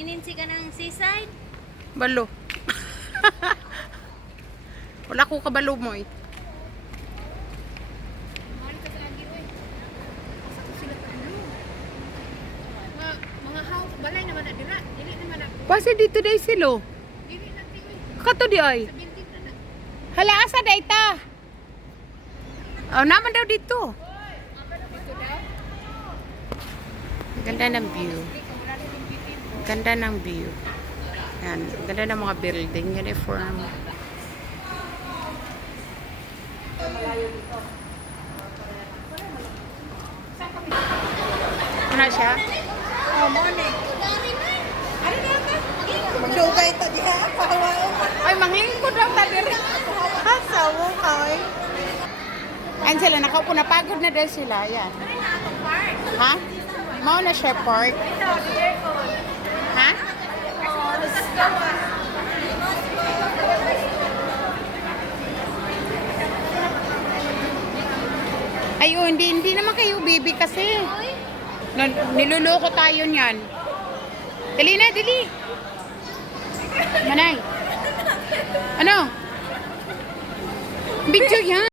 ininsi ka ng seaside? Balo. Wala ko kabalo mo eh. House, balay naman na dira. Dili naman na. Basta dito day silo. Dili na tiwi. Kato di ay. Hala, asa day ta? Oh, naman daw dito. Ganda ng view. Ganda ng view. Yan. Ganda ng mga building, uniform. Ano siya? Oh, morning. Ano na ka? Magdugay ta diha. Ay, manglingkod daw ta diri. Asawo ka eh. Ayan sila, nakaupo na. Pagod na daw sila. Yan. Ha? Mao na siya park. Ha? Ay, oh, hindi, hindi naman kayo baby kasi. Niluloko tayo niyan. Dali na, dali. Manay. Ano? Video yan.